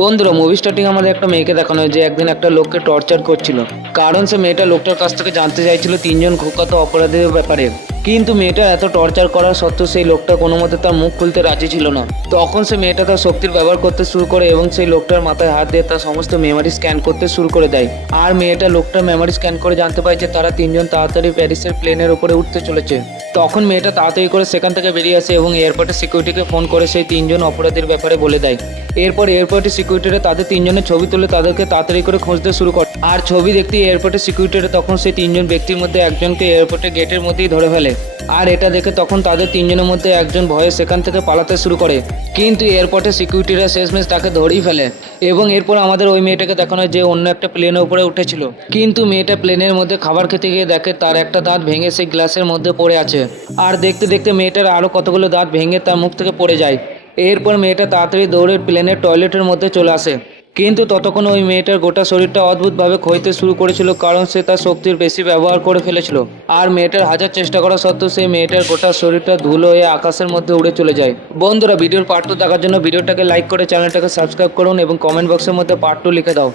বন্ধুরা, movie starting আমাদের একটা মেয়েকে দেখানো হয় যে একদিন একটা লোককে টর্চার করছিল, কারণ সে মেয়েটা লোকটার কাছ থেকে জানতে চাইছিল তিনজন কুখ্যাত অপরাধীর ব্যাপারে। কিন্তু মেয়েটা এত টর্চার করা সত্ত্বেও সেই লোকটা কোনো মতে তার মুখ খুলতে রাজি ছিল না। তখন সে মেয়েটা তার শক্তির ব্যবহার করতে শুরু করে এবং সেই লোকটার মাথায় হাত দিয়ে তার সমস্ত মেমোরি স্ক্যান করতে শুরু করে দেয়। আর মেয়েটা লোকটার মেমোরি স্ক্যান করে জানতে পায় যে তারা তিনজন তাড়াতাড়ি প্যারিসের প্লেনের উপরে উঠতে চলেছে। তখন মেয়েটা তাড়াতাড়ি করে সেখান থেকে বেরিয়ে আসে এবং এয়ারপোর্টের সিকিউরিটিকে ফোন করে সেই তিনজন অপরাধীর ব্যাপারে বলে দেয়। এরপর এয়ারপোর্টের সিকিউরিটিরা তাদের তিনজনের ছবি তুলে তাদেরকে তাড়াতাড়ি করে খুঁজতে শুরু করে। আর ছবি দেখতে এয়ারপোর্টের সিকিউরিটিরা তখন সেই তিনজন ব্যক্তির মধ্যে একজনকে এয়ারপোর্টের গেটের মধ্যেই ধরে ফেলে। আর এটা দেখে তখন তাদের তিনজনের মধ্যে একজন ভয়ে সেখান থেকে পালাতে শুরু করে, কিন্তু এয়ারপোর্টের সিকিউরিটিরা শেষমেশ তাকে ধরেই ফেলে। এবং এরপর আমাদের ওই মেয়েটাকে দেখানো হয় যে অন্য একটা প্লেনের উপরে উঠেছিল, কিন্তু মেয়েটা প্লেনের মধ্যে খাবার খেতে গিয়ে দেখে তার একটা দাঁত ভেঙে সেই গ্লাসের মধ্যে পড়ে আছে। আর দেখতে দেখতে মেয়েটার আরও কতগুলো দাঁত ভেঙে তার মুখ থেকে পড়ে যায়। এরপর মেয়েটা তাড়াতাড়ি দৌড়ে প্লেনের টয়লেটের মধ্যে চলে আসে, কিন্তু ততক্ষণ ওই মেয়েটার গোটা শরীরটা অদ্ভুতভাবে ক্ষয়তে শুরু করেছিল, কারণ সে তার শক্তির বেশি ব্যবহার করে ফেলেছিল। আর মেয়েটার হাজার চেষ্টা করা সত্ত্বেও সেই মেয়েটার গোটা শরীরটা ধুলো হয়ে আকাশের মধ্যে উড়ে চলে যায়। বন্ধুরা, ভিডিওর পার্ট 2 দেখার জন্য ভিডিওটাকে লাইক করে চ্যানেলটাকে সাবস্ক্রাইব করুন এবং কমেন্ট বক্সের মধ্যে পার্ট 2 লিখে দাও।